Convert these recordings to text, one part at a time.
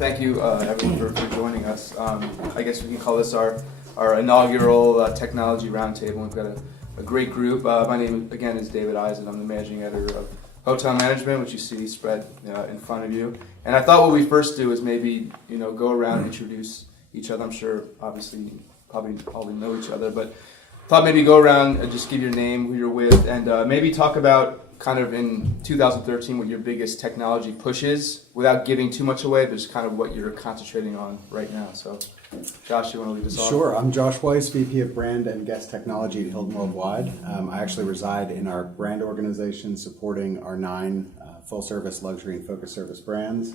thank you everyone for joining us. I guess we can call this our inaugural technology roundtable. We've got a great group. My name again is David Eisen. I'm the managing editor of Hotel Management, which you see spread in front of you. And I thought what we first do is maybe go around and introduce each other. I'm sure obviously probably all we know each other, but thought maybe go around and just give your name, who you're with, and maybe talk about kind of in 2013 what your biggest technology push is without giving too much away, but just kind of what you're concentrating on right now. So Josh, you want to lead us off? Sure. I'm Josh Weiss, VP of Brand and Guest Technology at Hilton Worldwide. I actually reside in our brand organization supporting our 9 full-service luxury and focus service brands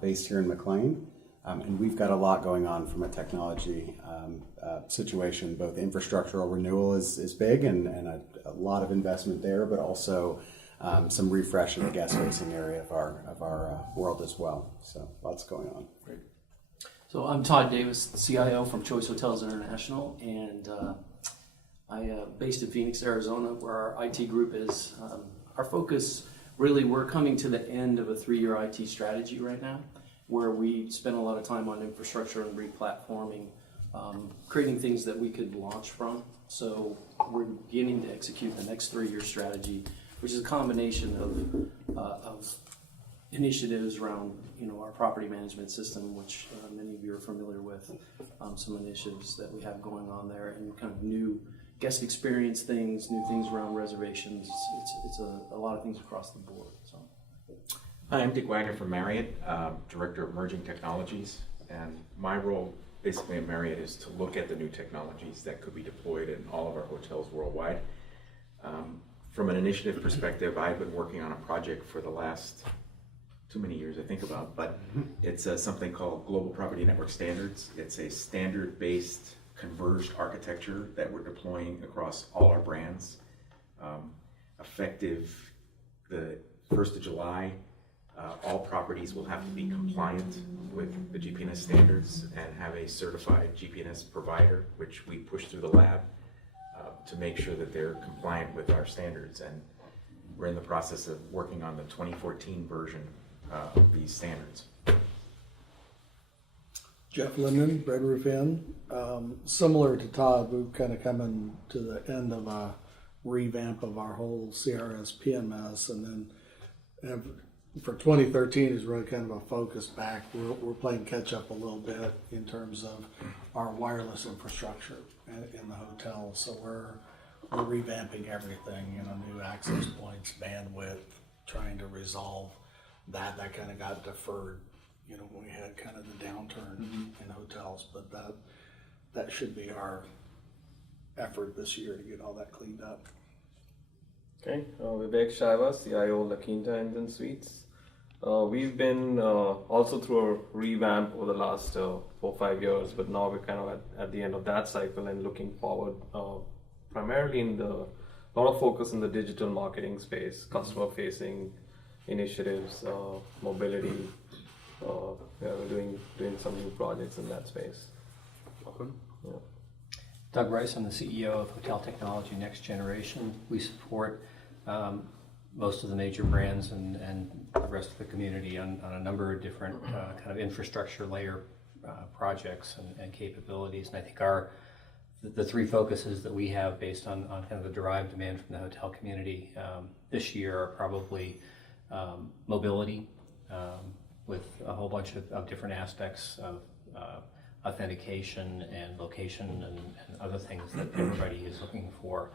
based here in McLean. And we've got a lot going on from a technology situation. Both infrastructural renewal is big and a lot of investment there, but also some refresh in the guest-facing area of our world as well. So lots going on. Great. So I'm Todd Davis, CIO from Choice Hotels International, and I based in Phoenix, Arizona, where our IT group is. Our focus, really, we're coming to the end of a 3-year IT strategy right now, where we spent a lot of time on infrastructure and replatforming, creating things that we could launch from. So we're beginning to execute the next 3-year strategy, which is a combination of initiatives around our property management system, which many of you are familiar with, some initiatives that we have going on there, and kind of new guest experience things, new things around reservations. It's a lot of things across the board. So. Hi, I'm Dick Wagner from Marriott, Director of Emerging Technologies, and my role basically in Marriott is to look at the new technologies that could be deployed in all of our hotels worldwide. From an initiative perspective, I've been working on a project for the last too many years I think about, but it's something called Global Property Network Standards. It's a standard-based converged architecture that we're deploying across all our brands. Effective the 1st of July, all properties will have to be compliant with the GPNS standards and have a certified GPNS provider, which we push through the lab to make sure that they're compliant with our standards. And we're in the process of working on the 2014 version of these standards. Jeff Linden, Red Roof Inn. Similar to Todd, we've kind of come in to the end of a revamp of our whole CRS PMS, and then for 2013 is really kind of a focus back. We're playing catch up a little bit in terms of our wireless infrastructure in the hotel. So we're revamping everything, new access points, bandwidth, trying to resolve that kind of got deferred, when we had kind of the downturn in hotels, but that should be our effort this year to get all that cleaned up. Okay, Vivek Shaiva, CIO, La Quinta Inns and Suites. We've been also through a revamp over the last 4 or 5 years, but now we're kind of at the end of that cycle and looking forward primarily in a lot of focus in the digital marketing space, customer facing initiatives, mobility. We're doing some new projects in that space. Welcome. Yeah. Doug Rice, I'm the CEO of Hotel Technology Next Generation. We support most of the major brands and the rest of the community on a number of different kind of infrastructure layer projects and capabilities. And I think the 3 focuses that we have based on kind of the derived demand from the hotel community this year are probably mobility with a whole bunch of different aspects of authentication and location and other things that everybody is looking for.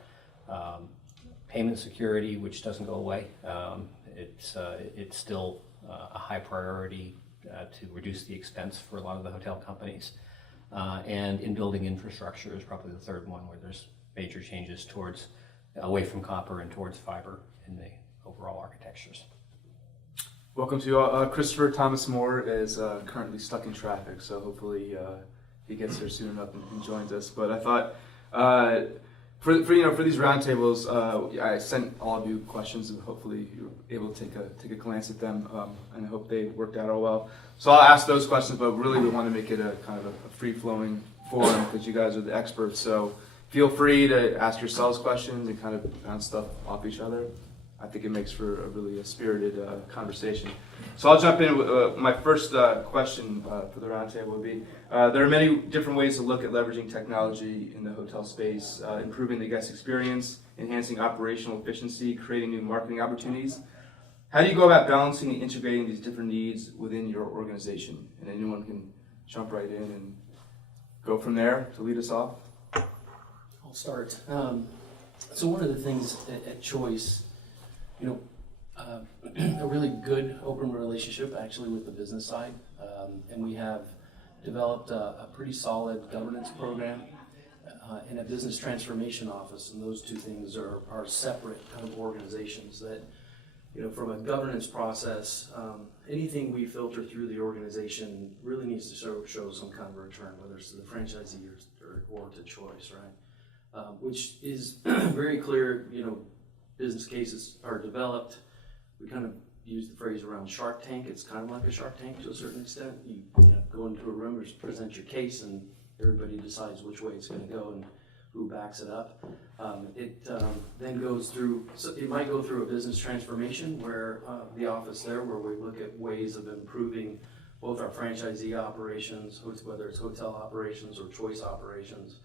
Payment security, which doesn't go away. It's still a high priority to reduce the expense for a lot of the hotel companies. And in-building infrastructure is probably the 3rd one, where there's major changes towards away from copper and towards fiber in the overall architectures. Welcome to you all. Christopher Thomas Moore is currently stuck in traffic, so hopefully he gets here soon enough and joins us. But I thought for these roundtables, I sent all of you questions, and hopefully you're able to take a glance at them, and I hope they worked out all well. So I'll ask those questions, but really we want to make it a kind of a free-flowing forum because you guys are the experts. So feel free to ask yourselves questions and kind of bounce stuff off each other. I think it makes for a really spirited conversation. So I'll jump in with my first question for the roundtable would be, there are many different ways to look at leveraging technology in the hotel space, improving the guest experience, enhancing operational efficiency, creating new marketing opportunities. How do you go about balancing and integrating these different needs within your organization? And anyone can jump right in and go from there to lead us off. I'll start. So one of the things at Choice, a really good open relationship actually with the business side, and we have developed a pretty solid governance program and a business transformation office, and those two things are separate kind of organizations that, from a governance process, anything we filter through the organization really needs to show some kind of return, whether it's to the franchisee or to Choice, right? Which is very clear. Business cases are developed. We kind of use the phrase around Shark Tank. It's kind of like a Shark Tank to a certain extent. You go into a room, present your case, and everybody decides which way it's going to go and who backs it up. It then goes through, so it might go through a business transformation where the office there, where we look at ways of improving both our franchisee operations, whether it's hotel operations or Choice operations,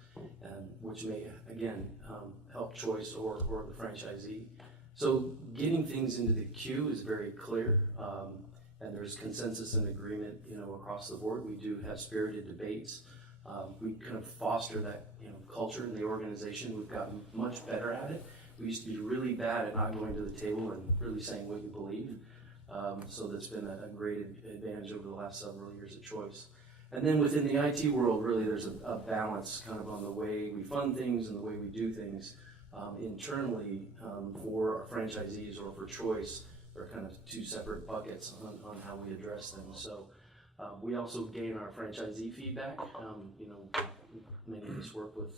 which may, again, help Choice or the franchisee. So getting things into the queue is very clear, and there's consensus and agreement, across the board. We do have spirited debates. We kind of foster that, culture in the organization. We've gotten much better at it. We used to be really bad at not going to the table and really saying what you believe. So that's been a great advantage over the last several years at Choice. And then within the IT world, really there's a balance kind of on the way we fund things and the way we do things internally for our franchisees or for Choice. They're kind of two separate buckets on how we address things. So we also gain our franchisee feedback. Many of us work with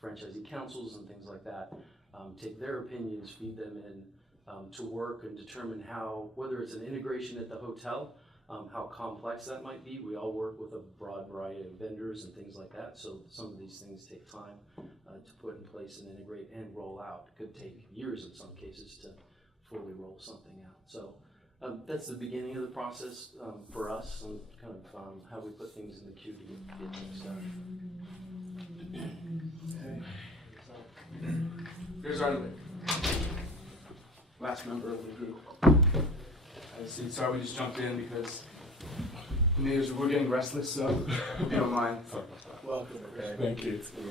franchisee councils and things like that. Take their opinions, feed them in to work and determine how, whether it's an integration at the hotel, how complex that might be. We all work with a broad variety of vendors and things like that, so some of these things take time to put in place and integrate and roll out. It could take years in some cases to fully roll something out. So that's the beginning of the process for us, and kind of how we put things in the queue to get things done. Okay. Here's our last member of the group. I see. Sorry, we just jumped in because we're getting restless, so if you don't mind. Welcome. Okay. Thank you. You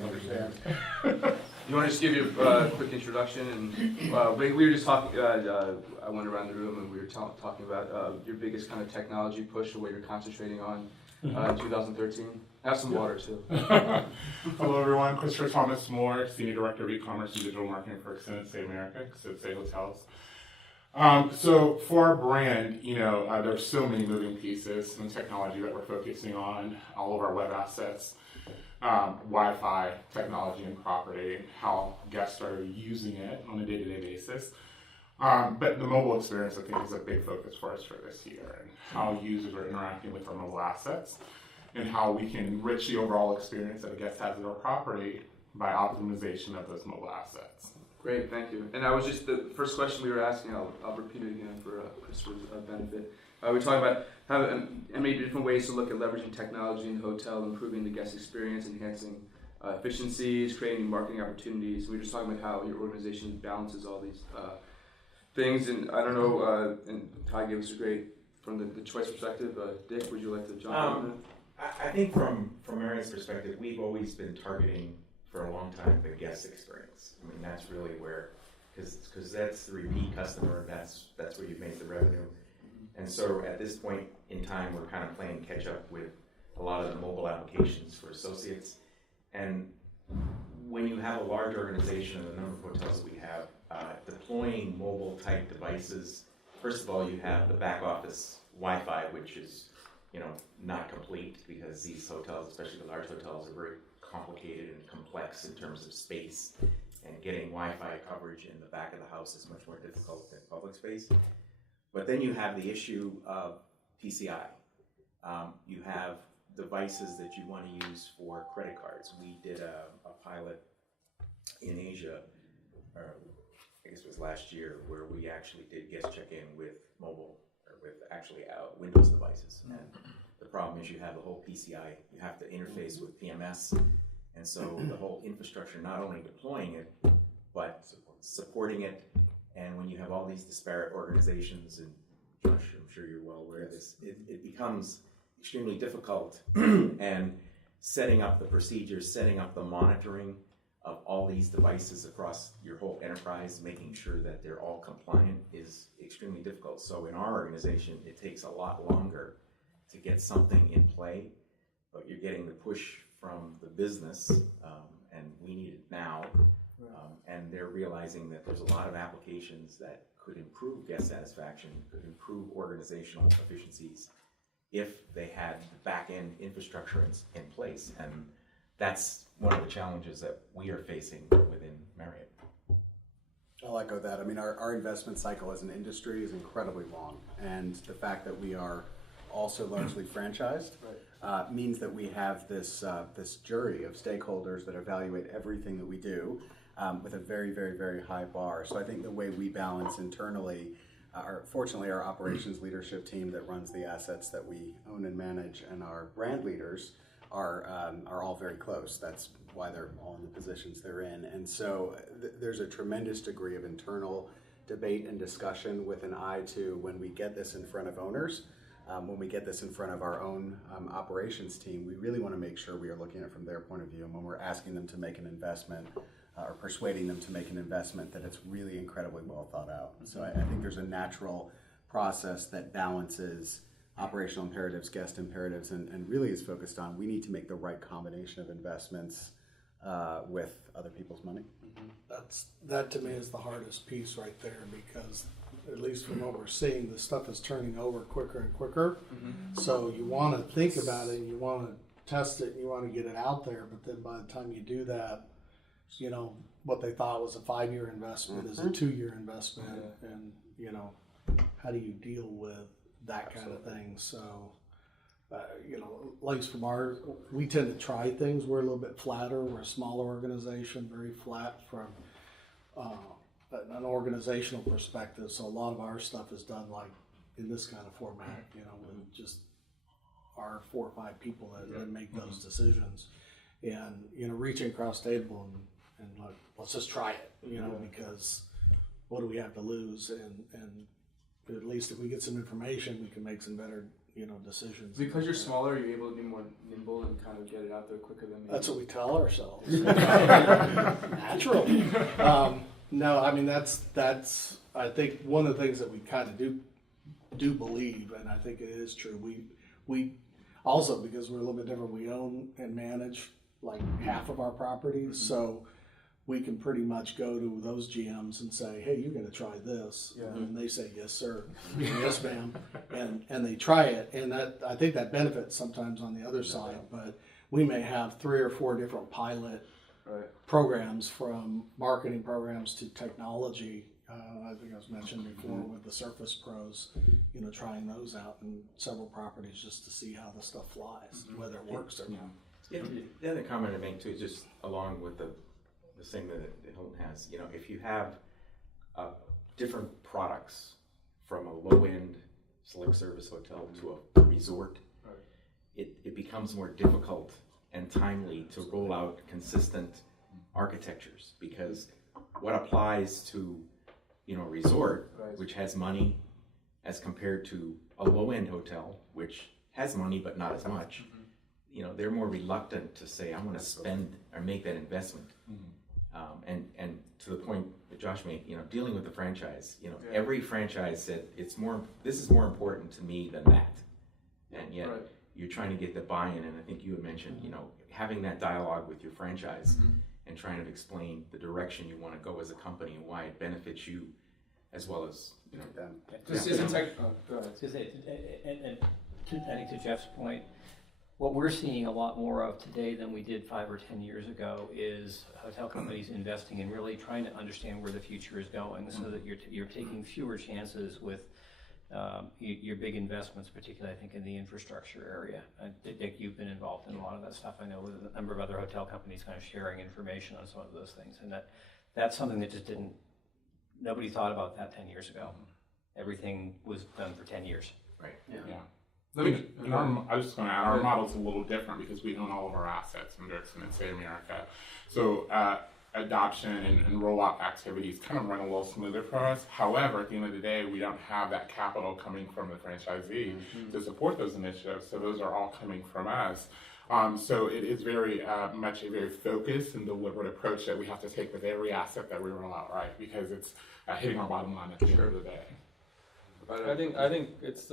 want to just give your quick introduction? And we were just talking, I went around the room and we were talking about your biggest kind of technology push or what you're concentrating on in 2013. Have some water too. Hello everyone, Christopher Thomas Moore, Senior Director of E-Commerce and Digital Marketing for Extended Stay America, Extended Stay Hotels. So for our brand, there's so many moving pieces in the technology that we're focusing on, all of our web assets, Wi-Fi technology and property, and how guests are using it on a day-to-day basis. But the mobile experience, I think, is a big focus for us for this year, and how users are interacting with our mobile assets, and how we can enrich the overall experience that a guest has at our property by optimization of those mobile assets. Great, thank you. And that was just the first question we were asking. I'll repeat it again for Christopher's benefit. We're talking about how many different ways to look at leveraging technology in the hotel, improving the guest experience, enhancing efficiencies, creating marketing opportunities. We were just talking about how your organization balances all these things. And I don't know, and Todd gave us a great, from the Choice perspective. Dick, would you like to jump on that? I think from Marriott's perspective, we've always been targeting for a long time the guest experience. I mean, that's really where, because that's the repeat customer, that's where you've made the revenue. And so at this point in time, we're kind of playing catch up with a lot of the mobile applications for associates. And when you have a large organization and the number of hotels that we have, deploying mobile type devices, first of all, you have the back office Wi-Fi, which is not complete, because these hotels, especially the large hotels, are very complicated and complex in terms of space, and getting Wi-Fi coverage in the back of the house is much more difficult than public space. But then you have the issue of PCI. You have devices that you want to use for credit cards. We did a pilot in Asia I guess it was last year, where we actually did guest check-in with mobile, or with actually Windows devices. And the problem is you have the whole PCI, you have to interface with PMS, and so the whole infrastructure, not only deploying it, but supporting it. And when you have all these disparate organizations, and Josh, I'm sure you're well aware of this, it becomes extremely difficult. And setting up the procedures, setting up the monitoring of all these devices across your whole enterprise, making sure that they're all compliant is extremely difficult. So in our organization, it takes a lot longer to get something in play, but you're getting the push from the business, and we need it now. And they're realizing that there's a lot of applications that could improve guest satisfaction, could improve organizational efficiencies if they had the back-end infrastructure in place. And that's one of the challenges that we are facing within Marriott. I'll echo that. I mean, our investment cycle as an industry is incredibly long, and the fact that we are also largely franchised means that we have this jury of stakeholders that evaluate everything that we do with a very, very, very high bar. So I think the way we balance internally, fortunately our operations leadership team that runs the assets that we own and manage, and our brand leaders are all very close. That's why they're all in the positions they're in. And so there's a tremendous degree of internal debate and discussion with an eye to when we get this in front of owners, when we get this in front of our own operations team, we really want to make sure we are looking at it from their point of view. And when we're asking them to make an investment or persuading them to make an investment, that it's really incredibly well thought out. So I think there's a natural process that balances operational imperatives, guest imperatives, and really is focused on we need to make the right combination of investments with other people's money. That to me is the hardest piece right there, because at least from what we're seeing, the stuff is turning over quicker and quicker. So you want to think about it, you want to test it, you want to get it out there, but then by the time you do that, you know, what they thought was a 5-year investment is a 2-year investment, and you know, how do you deal with that kind of thing? So you know, at least from our, we tend to try things. We're a little bit flatter. We're a smaller organization, very flat from an organizational perspective. So a lot of our stuff is done like in this kind of format, you know, with just our 4 or 5 people that make those decisions. And, you know, reaching across the table and like, let's just try it, you know, because what do we have to lose? And at least if we get some information, we can make some better, you know, decisions. Because you're smaller, you're able to be more nimble and kind of get it out there quicker than me. That's what we tell ourselves. Naturally. No, I mean, that's I think one of the things that we kind of do believe, and I think it is true, we also, because we're a little bit different, we own and manage like half of our properties, so we can pretty much go to those GMs and say, hey, you're going to try this. Yeah. And they say, yes, sir. Yes, ma'am. And they try it. And that, I think that benefits sometimes on the other side. But we may have 3 or 4 different pilot programs, from marketing programs to technology. I think I was mentioned before with the Surface Pros, you know, trying those out in several properties just to see how the stuff flies, whether it works or not. Yeah, the other comment I make too is just along with the thing that Hilton has, you know, if you have different products from a low-end select service hotel to a resort, it becomes more difficult and timely to roll out consistent architectures, because what applies to, you know, a resort, which has money, as compared to a low-end hotel, which has money but not as much, you know, they're more reluctant to say, I want to spend or make that investment. And to the point that Josh made, you know, dealing with the franchise, you know, every franchise said this is more important to me than that. And yet you're trying to get the buy-in, and I think you had mentioned, you know, having that dialogue with your franchise and trying to explain the direction you want to go as a company and why it benefits you as well as, you know, them. This isn't go ahead. And I think to Jeff's point, what we're seeing a lot more of today than we did 5 or 10 years ago is hotel companies investing in really trying to understand where the future is going, so that you're taking fewer chances with your big investments, particularly I think in the infrastructure area. Dick, you've been involved in a lot of that stuff. I know with a number of other hotel companies kind of sharing information on some of those things, and that's something that just didn't nobody thought about that 10 years ago. Everything was done for 10 years. Right. Yeah. I was just going to add, our model's a little different because we own all of our assets under Extended Stay America. So adoption and rollout activities kind of run a little smoother for us. However, at the end of the day, we don't have that capital coming from the franchisee to support those initiatives. So those are all coming from us. So it is very much a very focused and deliberate approach that we have to take with every asset that we roll out, right? Because it's hitting our bottom line at the end of the day. I think it's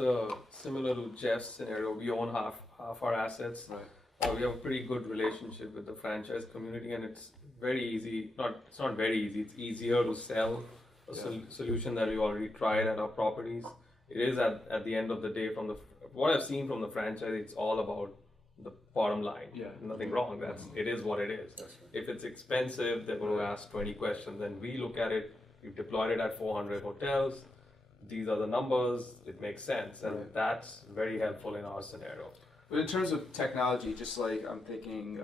similar to Jeff's scenario. We own half our assets. Right. We have a pretty good relationship with the franchise community, and it's very easy. It's not very easy. It's easier to sell a solution that we already tried at our properties. It is at the end of the day, what I've seen from the franchise, it's all about the bottom line. Yeah. Nothing wrong. It is what it is. That's right. If it's expensive, they're going to ask 20 questions. Then we look at it. We've deployed it at 400 hotels. These are the numbers, it makes sense, and that's very helpful in our scenario. But in terms of technology, just like I'm thinking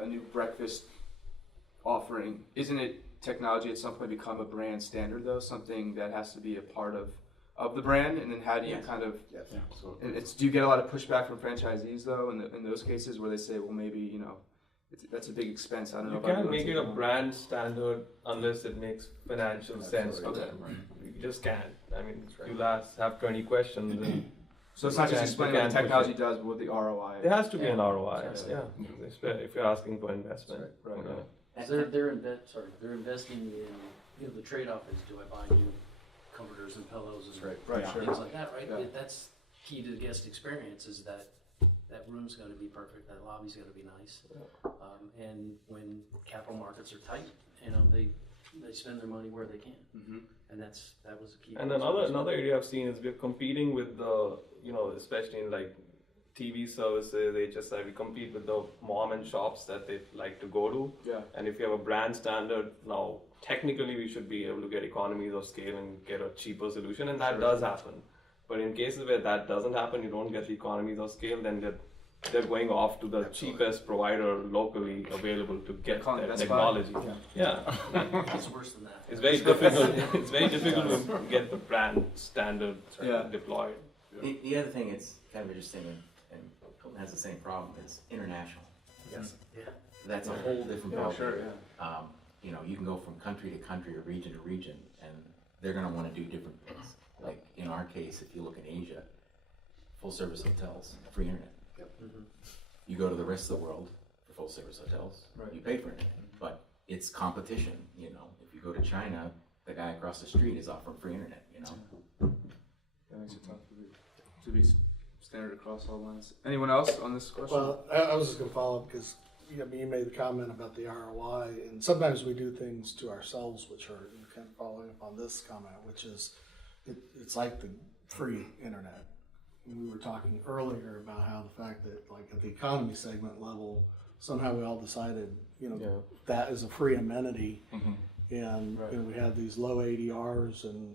a new breakfast offering, isn't it technology at some point become a brand standard though? Something that has to be a part of the brand, and then how do you kind of, do you get a lot of pushback from franchisees though in those cases where they say, well maybe, that's a big expense, I don't know You if I can't really make it a brand standard unless it makes financial sense to Okay. them. You just can't. I mean, you'll have 20 questions and So it's not just You explaining what can't the technology push does, but what the ROI is. there has to be an ROI, Yeah. if you're asking for investment. Right. They're investing in, the trade-off is, do I buy new comforters and pillows and Right, sure. things like that, right? Yeah. That's key to the guest experience, is that room's got to be perfect, that lobby's got to be nice. And when capital markets are tight, they spend their money where they can, and that was a key. And another area I've seen is we're competing with the, especially in like TV services, HSI, we compete with the mom and shops that they like to go to. Yeah. And if you have a brand standard, now technically we should be able to get economies of scale and get a cheaper solution, and that does happen. But in cases where that doesn't happen, you don't get the economies of scale, then they're going off to the cheapest provider locally available to get Calling that Best Buy. technology. Yeah. It's worse than that. It's very difficult. It's very difficult to get the brand standard deployed. The other thing it's kind of interesting, and Hilton has the same problem, is international. Yes. Yeah. That's a whole different Yeah, ballgame. sure, You can go from country to country or region to region, and they're going to want to do different things. Like in our case, if you look in Asia, full service hotels, free internet. You go to the rest of the world for full service hotels, you pay for internet, but it's competition. If you go to China, the guy across the street is offering free internet. That makes it tough to be standard across all lines. Anyone else on this question? Well, I was just going to follow up because you made the comment about the ROI, and sometimes we do things to ourselves which are kind of following up on this comment, which is it's like the free internet. We were talking earlier about how the fact that, like, at the economy segment level, somehow we all decided, that is a free amenity, and we have these low ADRs and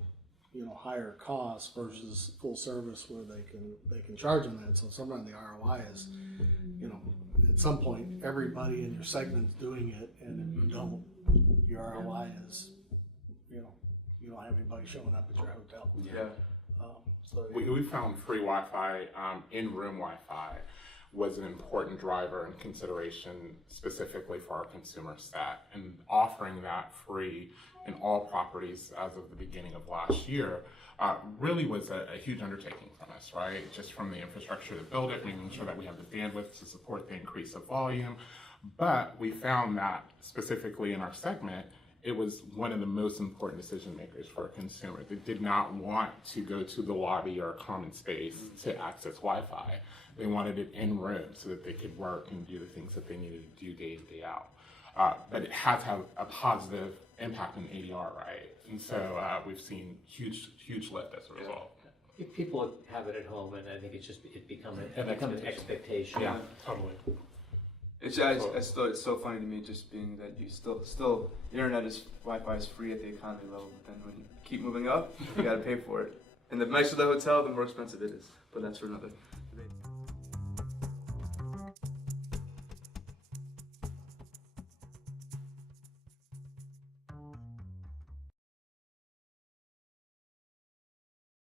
higher costs versus full service where they can charge on that. So sometimes the ROI is, at some point everybody in your segment's doing it, and if you don't, your ROI is, you don't have anybody showing up at your hotel. Yeah. So We found free Wi-Fi, in-room Wi-Fi, was an important driver and consideration specifically for our consumer set. And offering that free in all properties as of the beginning of last year really was a huge undertaking from us, right? Just from the infrastructure to build it, making sure that we have the bandwidth to support the increase of volume. But we found that specifically in our segment, it was one of the most important decision makers for a consumer. They did not want to go to the lobby or a common space to access Wi-Fi. They wanted it in room so that they could work and do the things that they needed to do day in, day out. But it has had a positive impact on ADR, right? And so we've seen huge lift as a result. If people have it at home, and I think it becomes an expectation. Yeah, totally. It's so funny to me just being that you still internet Wi-Fi is free at the economy level, but then when you keep moving up, you got to pay for it. And the nicer the hotel, the more expensive it is. But that's for another